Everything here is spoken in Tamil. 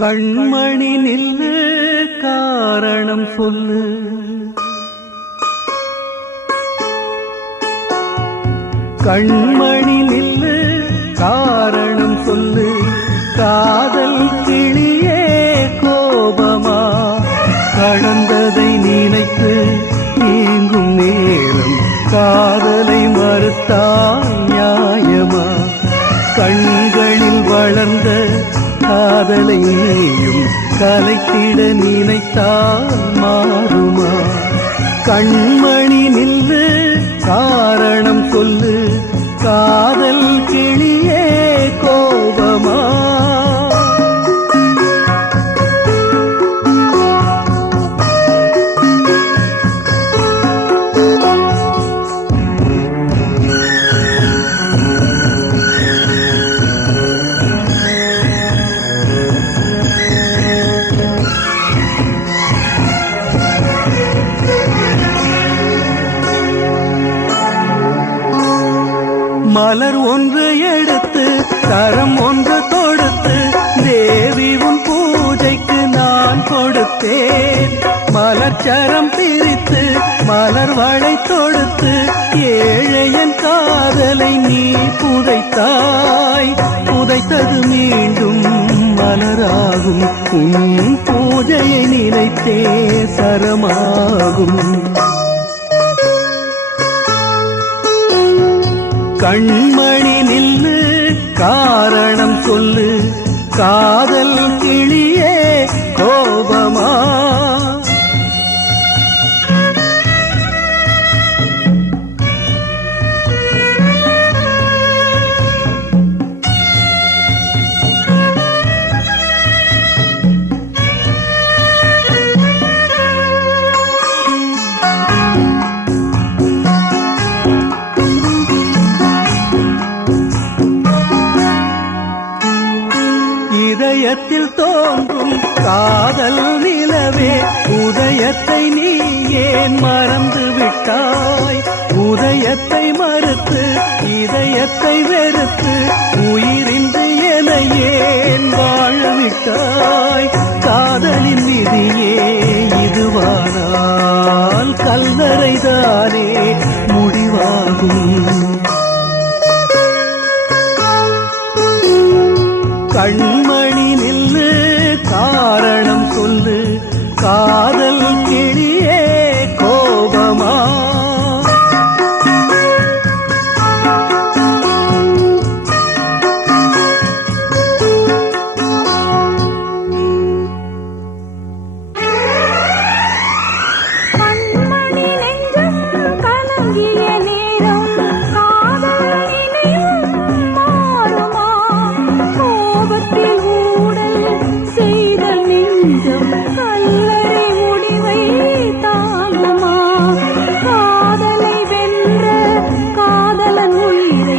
கண்மணி நில்லு காரணம் சொல்லு, கண்மணி நில்லு காரணம் சொல்லு. காதல் கிளியே கோபமா, கடந்ததை நினைத்து நீங்கும் நேரம் காதலை மறுத்தால் நியாயமா? கண்களில் வளர்ந்த காதலை நீயும் கலைத்திட நினைத்தால் மாறுமா? கண்மணி நில்லு காரணம் சொல்லு, காதல் கிளியே கோபமா? மலர் ஒன்று எடுத்து கரம் ஒன்று தொடுத்து தேவி உன் பூஜைக்கு நான் கொடுத்தேன். மலர்ச்சரம் பிரித்து மலர் வளை தொடுத்து ஏழையன் காதலை நீ புதைத்தாய். புதைத்தது மீண்டும் மலராகும், உன் பூஜையை நினைத்தே சரமாகும். கண்மணி நில்லு காரணம் சொல்லு, காதல் கிளியே கோபமா? இதயத்தில் தோன்றும் காதல் நிலவே, உதயத்தை நீ ஏன் மறந்து விட்டாய்? உதயத்தை மறுத்து இதயத்தை வெறுத்து உயிரின்றி என ஏன் வாழ விட்டாய்? காதலின் விதியே இதுவானால் கல்லறைதானே முடிவாகும். கண்மணி நில்லு காரணம் சொல்லு, காதல் கிளியே கோபமா? காதலை வென்ற காதலன் உயிரை